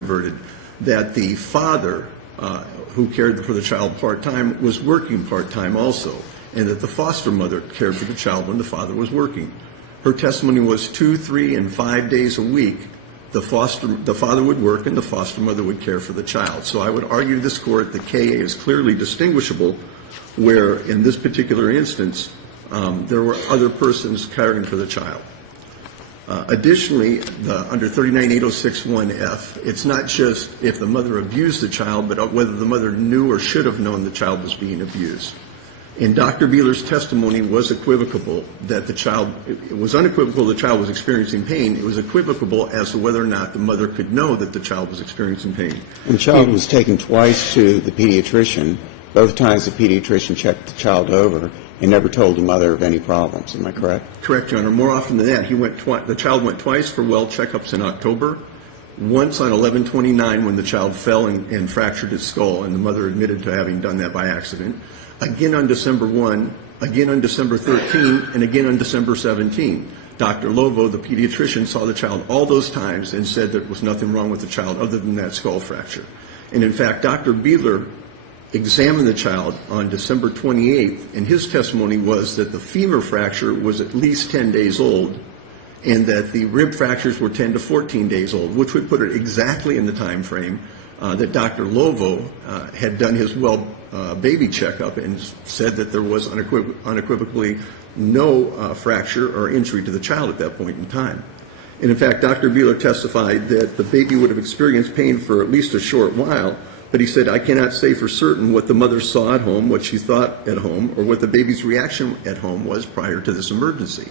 controverted, that the father who cared for the child part-time was working part-time also, and that the foster mother cared for the child when the father was working. Her testimony was 2, 3, and 5 days a week. The father would work and the foster mother would care for the child. So I would argue to this court that K.A. is clearly distinguishable, where in this particular instance there were other persons caring for the child. Additionally, under 39806(1)(f), it's not just if the mother abused the child, but whether the mother knew or should have known the child was being abused. And Dr. Beeler's testimony was equivocal that it was unequivocal the child was experiencing pain. It was equivocal as to whether or not the mother could know that the child was experiencing pain. The child was taken twice to the pediatrician. Both times the pediatrician checked the child over and never told the mother of any problems. Am I correct? Correct, Your Honor. More often than that, the child went twice for well checkups in October, once on 11/29 when the child fell and fractured his skull, and the mother admitted to having done that by accident, again on December 1, again on December 13, and again on December 17. Dr. Lovo, the pediatrician, saw the child all those times and said there was nothing wrong with the child other than that skull fracture. And in fact, Dr. Beeler examined the child on December 28th, and his testimony was that the femur fracture was at least 10 days old and that the rib fractures were 10 to 14 days old, which would put it exactly in the time frame that Dr. Lovo had done his baby checkup and said that there was unequivocally no fracture or injury to the child at that point in time. And in fact, Dr. Beeler testified that the baby would have experienced pain for at least a short while, but he said, I cannot say for certain what the mother saw at home, what she thought at home, or what the baby's reaction at home was prior to this emergency.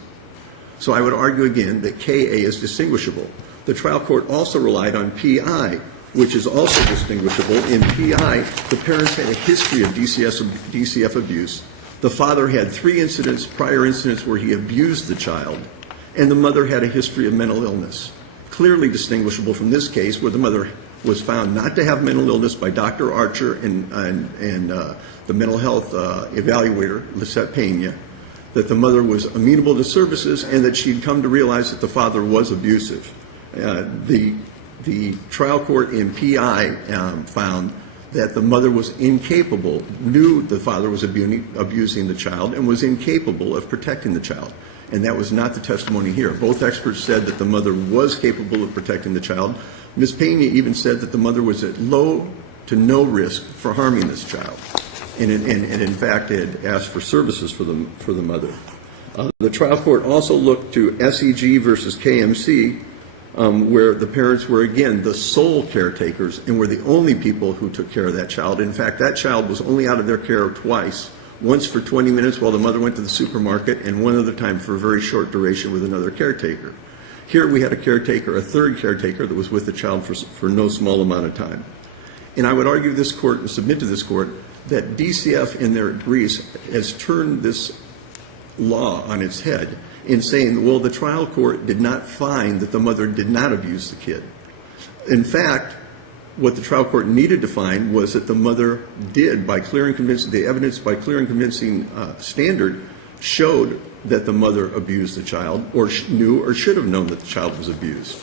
So I would argue again that K.A. is distinguishable. The trial court also relied on P.I., which is also distinguishable. In P.I., the parents had a history of DCF abuse. The father had 3 prior incidents where he abused the child, and the mother had a history of mental illness. Clearly distinguishable from this case where the mother was found not to have mental illness by Dr. Archer and the mental health evaluator, Lisette Pena, that the mother was amenable to services, and that she'd come to realize that the father was abusive. The trial court in P.I. found that the mother was incapable, knew the father was abusing the child, and was incapable of protecting the child. And that was not the testimony here. Both experts said that the mother was capable of protecting the child. Ms. Pena even said that the mother was at low to no risk for harming this child, and in fact had asked for services for the mother. The trial court also looked to SEG versus KMC, where the parents were, again, the sole caretakers and were the only people who took care of that child. In fact, that child was only out of their care twice, once for 20 minutes while the mother went to the supermarket, and one other time for a very short duration with another caretaker. Here we had a caretaker, a third caretaker, that was with the child for no small amount of time. And I would argue to this court and submit to this court that DCF in their briefs has turned this law on its head in saying, well, the trial court did not find that the mother did not abuse the kid. In fact, what the trial court needed to find was that the mother did, by clear and convincing, the evidence by clear and convincing standard showed that the mother abused the child, or knew or should have known that the child was abused.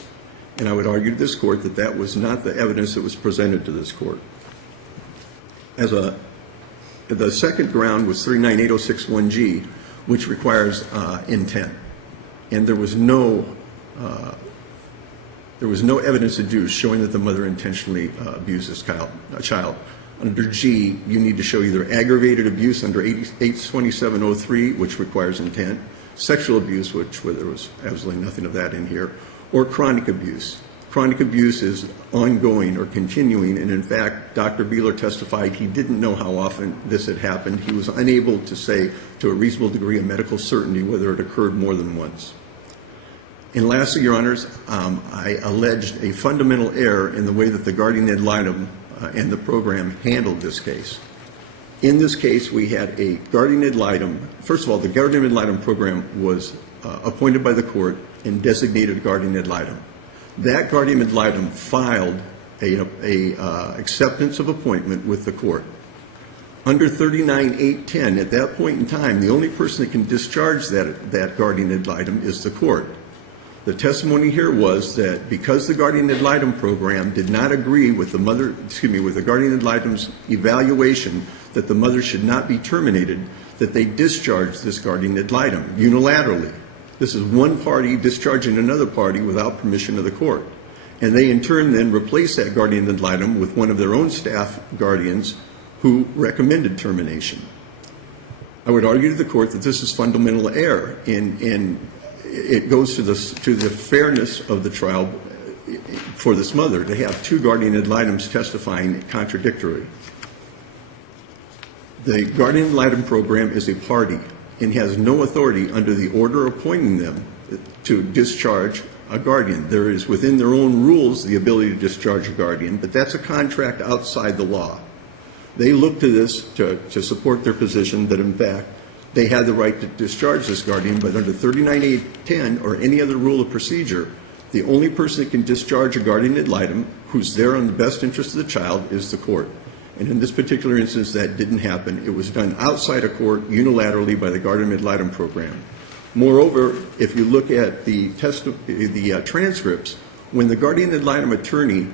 And I would argue to this court that that was not the evidence that was presented to this court. The second ground was 39806(1)(g), which requires intent. And there was no evidence adduced showing that the mother intentionally abused this child. Under G, you need to show either aggravated abuse under 82703, which requires intent, sexual abuse, where there was absolutely nothing of that in here, or chronic abuse. Chronic abuse is ongoing or continuing, and in fact, Dr. Beeler testified he didn't know how often this had happened. He was unable to say to a reasonable degree of medical certainty whether it occurred more than once. And lastly, Your Honors, I alleged a fundamental error in the way that the guardian ad litem and the program handled this case. In this case, we had a guardian ad litem. First of all, the guardian ad litem program was appointed by the court and designated a guardian ad litem. That guardian ad litem filed a acceptance of appointment with the court. Under 39810, at that point in time, the only person that can discharge that guardian ad litem is the court. The testimony here was that because the guardian ad litem program did not agree with the with the guardian ad litem's evaluation that the mother should not be terminated, that they discharged this guardian ad litem unilaterally. This is one party discharging another party without permission of the court. And they in turn then replaced that guardian ad litem with one of their own staff guardians who recommended termination. I would argue to the court that this is fundamental error, and it goes to the fairness of the trial for this mother to have two guardian ad litems testifying contradictory. The guardian ad litem program is a party and has no authority under the order appointing them to discharge a guardian. There is within their own rules the ability to discharge a guardian, but that's a contract outside the law. They look to this to support their position that, in fact, they had the right to discharge this guardian, but under 39.810 or any other rule of procedure, the only person that can discharge a guardian ad litem who's there on the best interest of the child is the court. And in this particular instance, that didn't happen. It was done outside of court unilaterally by the guardian ad litem program. Moreover, if you look at the transcripts, when the guardian ad litem attorney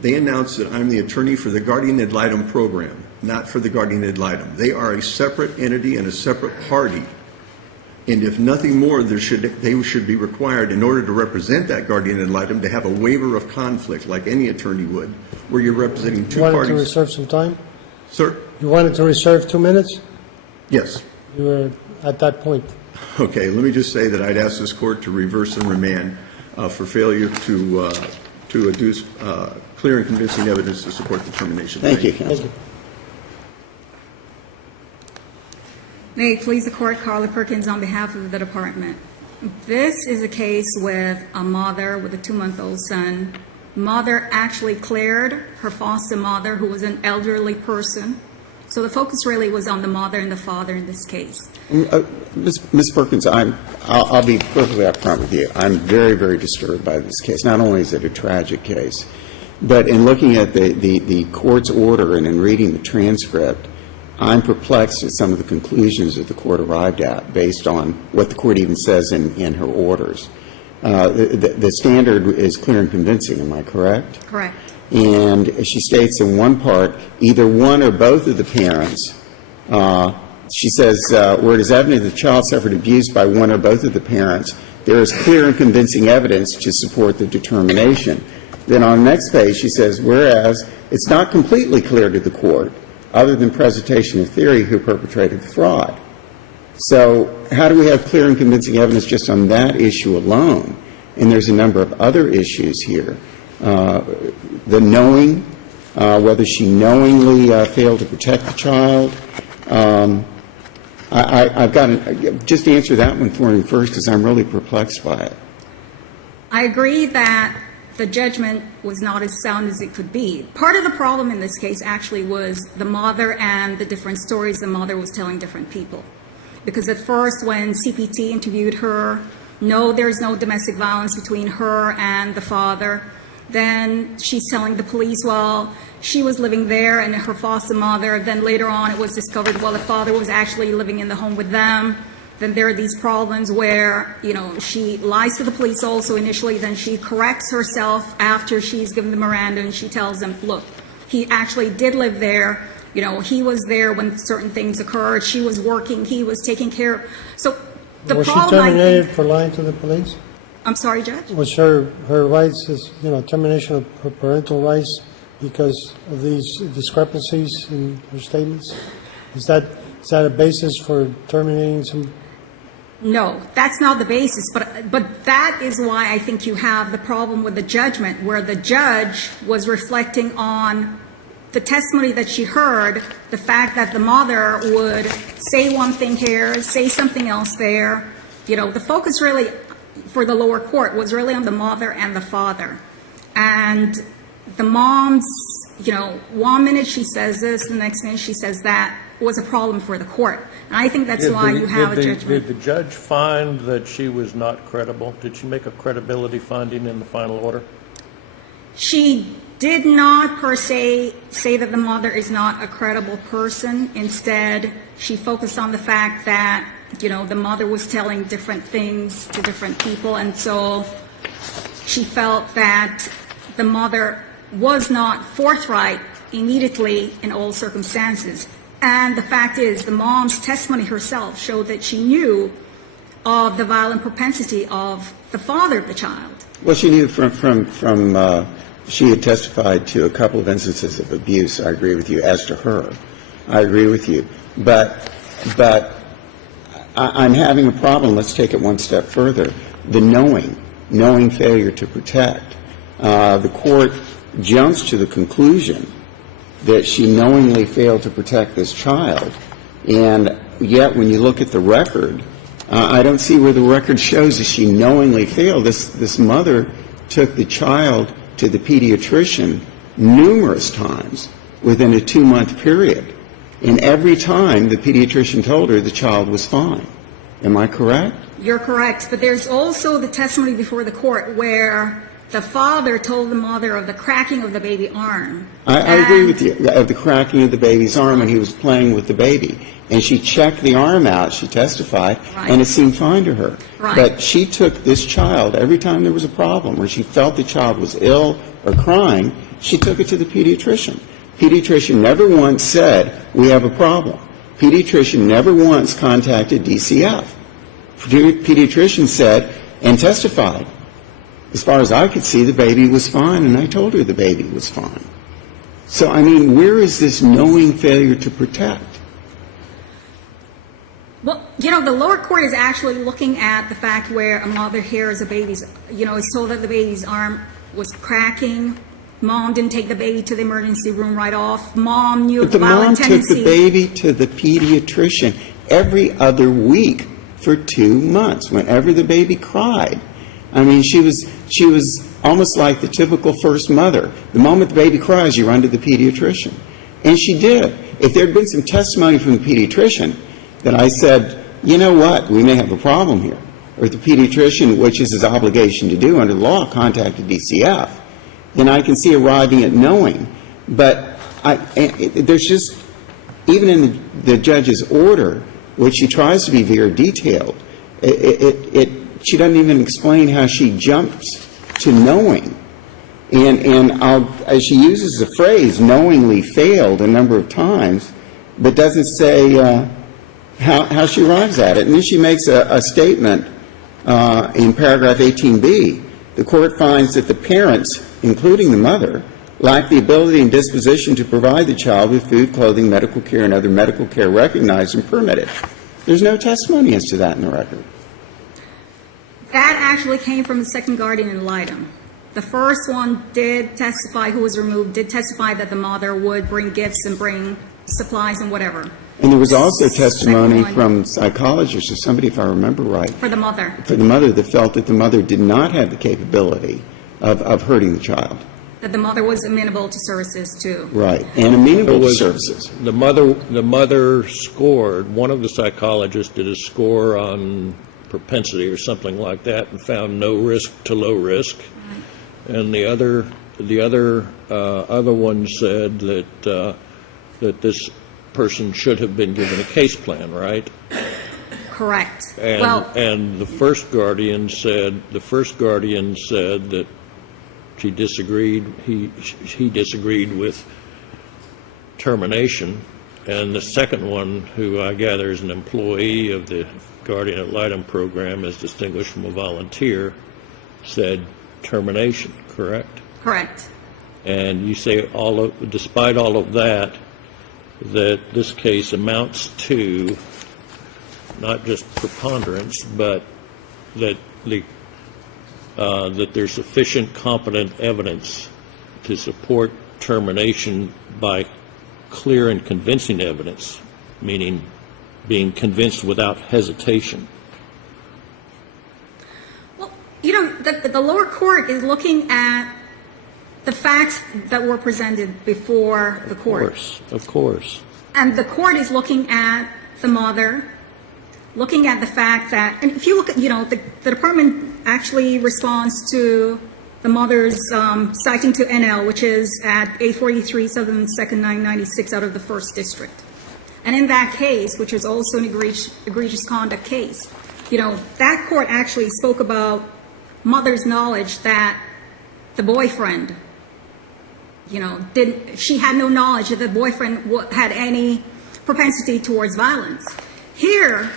they announce that I'm the attorney for the guardian ad litem program, not for the guardian ad litem. They are a separate entity and a separate party. And if nothing more, they should be required, in order to represent that guardian ad litem, to have a waiver of conflict, like any attorney would, where you're representing two parties. You wanted to reserve some time? Sir? You wanted to reserve 2 minutes? Yes. You were at that point. Okay, let me just say that I'd ask this court to reverse and remand for failure to adduce clear and convincing evidence to support the termination. Thank you, Thank counsel. you. May it please the court, Karla Perkins on behalf of the department. This is a case with a mother with a 2-month-old son. Mother actually cleared her foster mother, who was an elderly person. So the focus really was on the mother and the father in this case. Ms. Perkins, I'll be perfectly upfront with you. I'm very, very disturbed by this case. Not only is it a tragic case, but in looking at the court's order and in reading the transcript, I'm perplexed at some of the conclusions that the court arrived at based on what the court even says in her orders. The standard is clear and convincing, am I correct? Correct. And she states in one part, either one or both of the parents, she says, where it is evident the child suffered abuse by one or both of the parents, there is clear and convincing evidence to support the determination. Then on the next page, she says, whereas it's not completely clear to the court, other than presentation of theory, who perpetrated the fraud. So how do we have clear and convincing evidence just on that issue alone? And there's a number of other issues here. The knowing, whether she knowingly failed to protect the child. I've got to just answer that one for me first, because I'm really perplexed by it. I agree that the judgment was not as sound as it could be. Part of the problem in this case actually was the mother and the different stories the mother was telling different people. Because at first when CPT interviewed her, no, there's no domestic violence between her and the father. Then she's telling the police, well, she was living there and her foster mother. Then later on it was discovered, well, the father was actually living in the home with them. Then there are these problems where, she lies to the police also initially, then she corrects herself after she's given the Miranda, and she tells them, look, he actually did live there. He was there when certain things occurred. She was working. He was taking care of. So the Was problem, she terminated for lying to the police? I'm sorry, Judge? Was her rights, termination of her parental rights because of these discrepancies in her statements? Is that a basis for terminating some? No, that's not the basis, but that is why I think you have the problem with the judgment, where the judge was reflecting on the testimony that she heard, the fact that the mother would say one thing here, say something else there. The focus really for the lower court was really on the mother and the father. And the mom's, 1 minute she says this, the next minute she says that, was a problem for the court. And I think that's why you have a judgment. Did the judge find that she was not credible? Did she make a credibility finding in the final order? She did not per se say that the mother is not a credible person. Instead, she focused on the fact that, the mother was telling different things to different people, and so she felt that the mother was not forthright immediately in all circumstances. And the fact is, the mom's testimony herself showed that she knew of the violent propensity of the father of the child. Well, she knew from she had testified to a couple of instances of abuse. I agree with you. As to her, I agree with you. But I'm having a problem. Let's take it one step further. The knowing failure to protect. The court jumps to the conclusion that she knowingly failed to protect this child, and yet when you look at the record, I don't see where the record shows that she knowingly failed. This mother took the child to the pediatrician numerous times within a 2-month period, and every time the pediatrician told her the child was fine. Am I correct? You're correct, but there's also the testimony before the court where the father told the mother of the cracking of the baby arm. I agree with you, of the cracking of the baby's arm when he was playing with the baby. And she checked the arm out, she testified, right, and it seemed fine to her. Right. But she took this child, every time there was a problem, or she felt the child was ill or crying, she took it to the pediatrician. Pediatrician never once said, we have a problem. Pediatrician never once contacted DCF. Pediatrician said, and testified, as far as I could see, the baby was fine, and I told her the baby was fine. So, I mean, where is this knowing failure to protect? Well, the lower court is actually looking at the fact where a mother hears a baby's, is told that the baby's arm was cracking. Mom didn't take the baby to the emergency room right off. Mom knew of the violent tendency. But the mom took the baby to the pediatrician every other week for 2 months, whenever the baby cried. I mean, she was almost like the typical first mother. The moment the baby cries, you run to the pediatrician. And she did. If there had been some testimony from the pediatrician that I said, you know what, we may have a problem here, or the pediatrician, which is his obligation to do under the law, contacted DCF, then I can see arriving at knowing. But there's just, even in the judge's order, which she tries to be very detailed, she doesn't even explain how she jumped to knowing. And she uses the phrase knowingly failed a number of times, but doesn't say how she arrives at it. And then she makes a statement in paragraph 18b. The court finds that the parents, including the mother, lack the ability and disposition to provide the child with food, clothing, medical care, and other medical care recognized and permitted. There's no testimony as to that in the record. That actually came from the second guardian in litem. The first one did testify, who was removed, did testify that the mother would bring gifts and bring supplies and whatever. And there was also testimony from psychologists or somebody, if I remember right. For the mother. For the mother that felt that the mother did not have the capability of hurting the child. That the mother was amenable to services too. Right, and amenable to services. The mother scored, one of the psychologists did a score on propensity or something like that and found no risk to low risk. Right. And the other one said that this person should have been given a case plan, right? Correct. And the first guardian said that she disagreed. He disagreed with termination, and the second one, who I gather is an employee of the Guardian ad litem program, as distinguished from a volunteer, said termination. Correct. Correct. And you say despite all of that, that this case amounts to not just preponderance, but that there's sufficient competent evidence to support termination by clear and convincing evidence, meaning being convinced without hesitation. Well, the lower court is looking at the facts that were presented before the court. Of course. And the court is looking at the mother, looking at the fact that, and if you look at, the department actually responds to the mother's citing to NL, which is at 843 Southern 2nd 996 out of the 1st District. And in that case, which was also an egregious conduct case, that court actually spoke about mother's knowledge that the boyfriend, she had no knowledge that the boyfriend had any propensity towards violence. Here,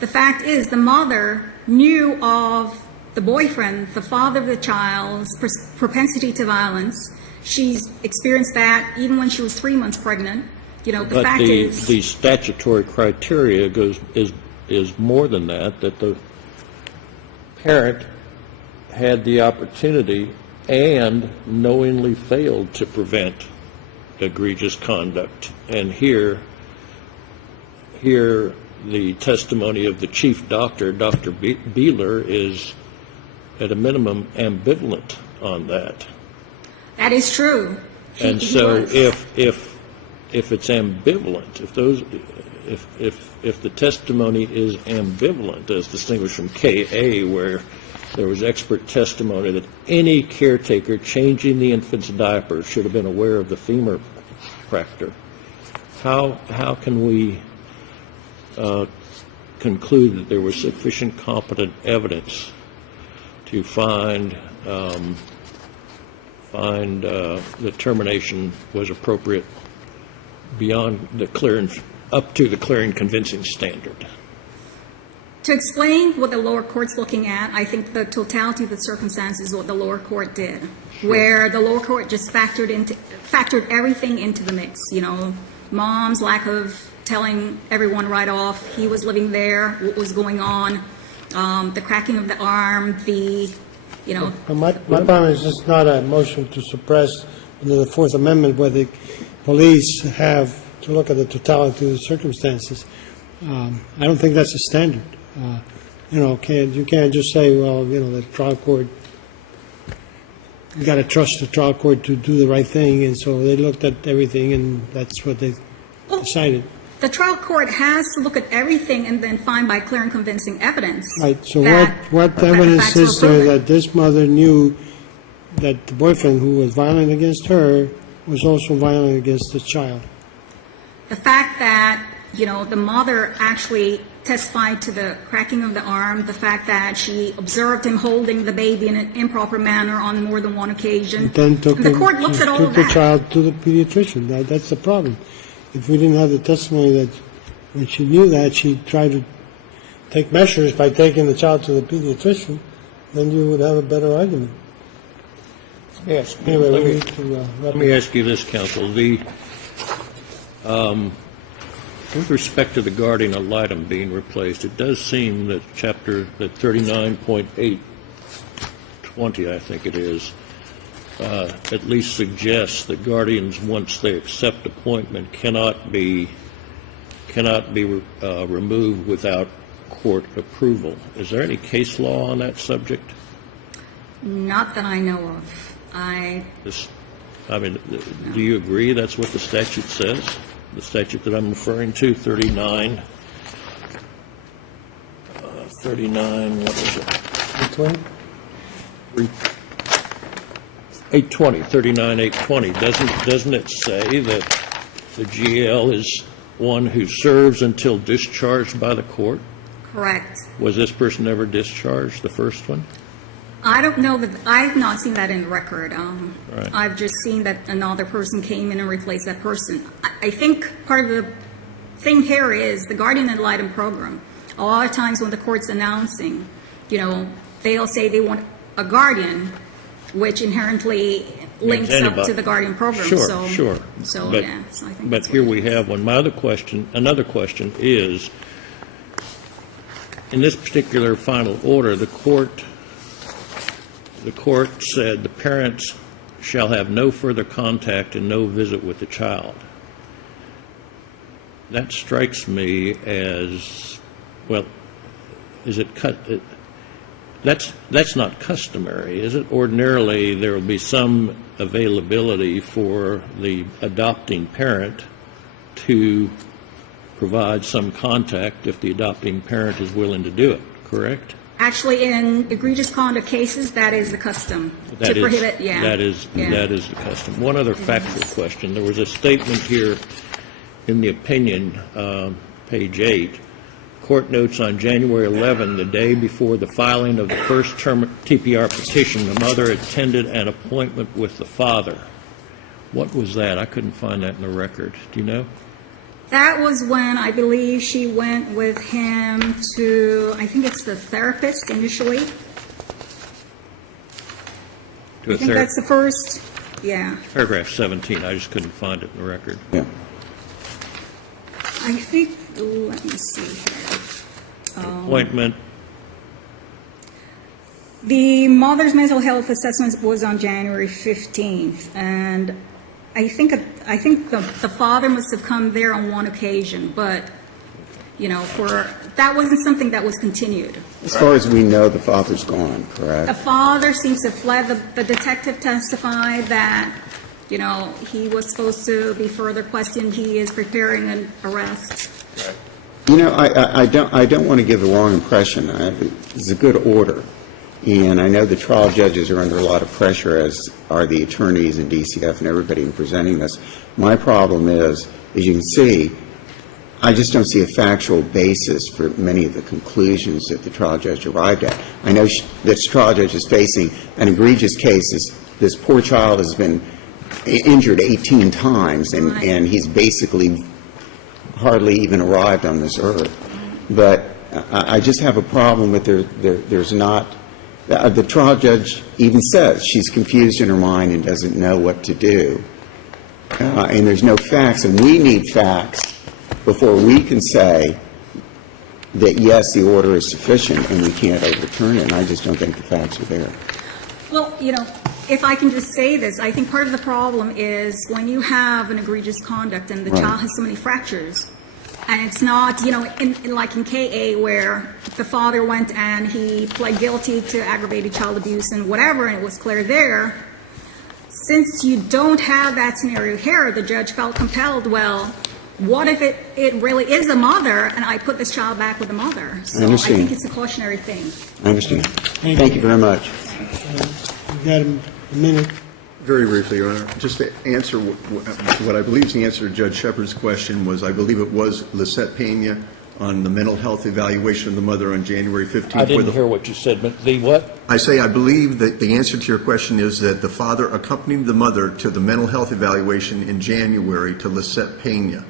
the fact is the mother knew of the boyfriend, the father of the child's propensity to violence. She's experienced that even when she was 3 months pregnant. The But fact is, the statutory criteria is more than that the parent had the opportunity and knowingly failed to prevent egregious conduct. And here the testimony of the chief doctor, Dr. Beeler, is at a minimum ambivalent on that. that is true. And He so was. if it's ambivalent, if the testimony is ambivalent, as distinguished from K.A., where there was expert testimony that any caretaker changing the infant's diaper should have been aware of the femur fracture, how can we conclude that there was sufficient competent evidence to find the termination was appropriate beyond up to the clear and convincing standard? To explain what the lower court's looking at, I think the totality of the circumstances is what the lower court did, where the lower court just factored everything into the mix. Mom's lack of telling everyone right off he was living there, what was going on, the cracking of the arm, But my problem is it's not a motion to suppress under the Fourth Amendment where the police have to look at the totality of the circumstances. I don't think that's a standard. You can't just say, well, the trial court, you got to trust the trial court to do the right thing, and so they looked at everything, and that's what they decided. The trial court has to look at everything and then find by clear and convincing evidence. Right, so that what the evidence facts were is there proven. that this mother knew that the boyfriend who was violent against her was also violent against the child? The fact that, the mother actually testified to the cracking of the arm, the fact that she observed him holding the baby in an improper manner on more than one occasion. And then took And the court looks at all of the that. child to the pediatrician. That's the problem. If we didn't have the testimony that when she knew that, she tried to take measures by taking the child to the pediatrician, then you would have a better argument. Yes. Anyway, we need to wrap Let up. me ask you this, counsel. With respect to the guardian ad litem being replaced, it does seem that that 39.820, I think it is, at least suggests that guardians, once they accept appointment, cannot be removed without court approval. Is there any case law on that subject? Not that I know of. Do you agree that's what the statute says? The statute that I'm referring to, 39, what is it? 820? 39.820. Doesn't it say that the GL is one who serves until discharged by the court? Correct. Was this person ever discharged, the first one? I don't know that, I've not seen that in the record. Right. I've just seen that another person came in and replaced that person. I think part of the thing here is the guardian ad litem program. A lot of times when the court's announcing, they'll say they want a guardian, which inherently links up Anybody. to the guardian program. Sure. So, But- yeah, so I think But that's here what we it is. have one. Another question is, in this particular final order, the court said the parents shall have no further contact and no visit with the child. That strikes me as, well, that's not customary, is it? Ordinarily, there will be some availability for the adopting parent to provide some contact if the adopting parent is willing to do it, correct? Actually, in egregious conduct cases, that is the custom, That to is- prohibit, yeah. That is the custom. One other factual question. There was a statement here in the opinion, page 8. Court notes on January 11, the day before the filing of the first TPR petition, the mother attended an appointment with the father. What was that? I couldn't find that in the record. Do you know? That was when I believe she went with him to, I think it's the therapist initially. To a I think that's the first, yeah. Paragraph 17. I just couldn't find it in the record. Yeah. I think, let me see here. Appointment. The mother's mental health assessment was on January 15th, and I think the father must have come there on one occasion, but, you know, that wasn't something that was continued. As far as we know, the father's gone, correct? The father seems to have fled. The detective testified that, you know, he was supposed to be further questioned. He is preparing an arrest. You know, I don't want to give the wrong impression. It's a good order, and I know the trial judges are under a lot of pressure, as are the attorneys and DCF and everybody in presenting this. My problem is, as you can see, I just don't see a factual basis for many of the conclusions that the trial judge arrived at. I know that the trial judge is facing an egregious case. This poor child has been injured 18 times, and he's basically hardly even arrived on this earth. But I just have a problem with there's not, the trial judge even says she's confused in her mind and doesn't know what to do. And there's no facts, and we need facts before we can say that, yes, the order is sufficient and we can't overturn it, and I just don't think the facts are there. Well, you know, if I can just say this, I think part of the problem is when you have an egregious conduct and the Right. child has so many fractures, and it's not, you know, like in K.A. where the father went and he pled guilty to aggravated child abuse and whatever, and it was clear there. Since you don't have that scenario here, the judge felt compelled, well, what if it really is the mother, and I put this child back with the mother? So I understand. think it's a cautionary thing. I understand. Thank you very much. You got a minute. Very briefly, Your Honor, just to answer what I believe is the answer to Judge Shepard's question was, I believe it was Lisette Pena on the mental health evaluation of the mother on January 15th. I didn't hear what you said, but the what? I believe that the answer to your question is that the father accompanied the mother to the mental health evaluation in January to Lisette Pena.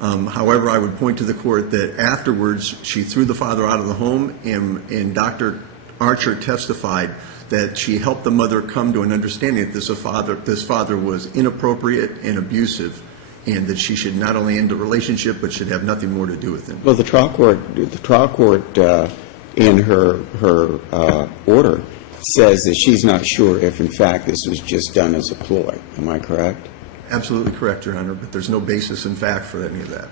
However, I would point to the court that afterwards she threw the father out of the home, and Dr. Archer testified that she helped the mother come to an understanding that this father was inappropriate and abusive, and that she should not only end the relationship but should have nothing more to do with him. Well, the trial court in her order says that she's not sure if, in fact, this was just done as a ploy. Am I correct? Absolutely correct, Your Honor, but there's no basis in fact for any of that.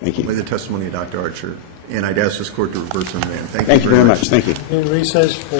Thank Only you. the testimony of Dr. Archer. And I'd ask this court to reverse on that. Thank you very much. Thank you. In recess for...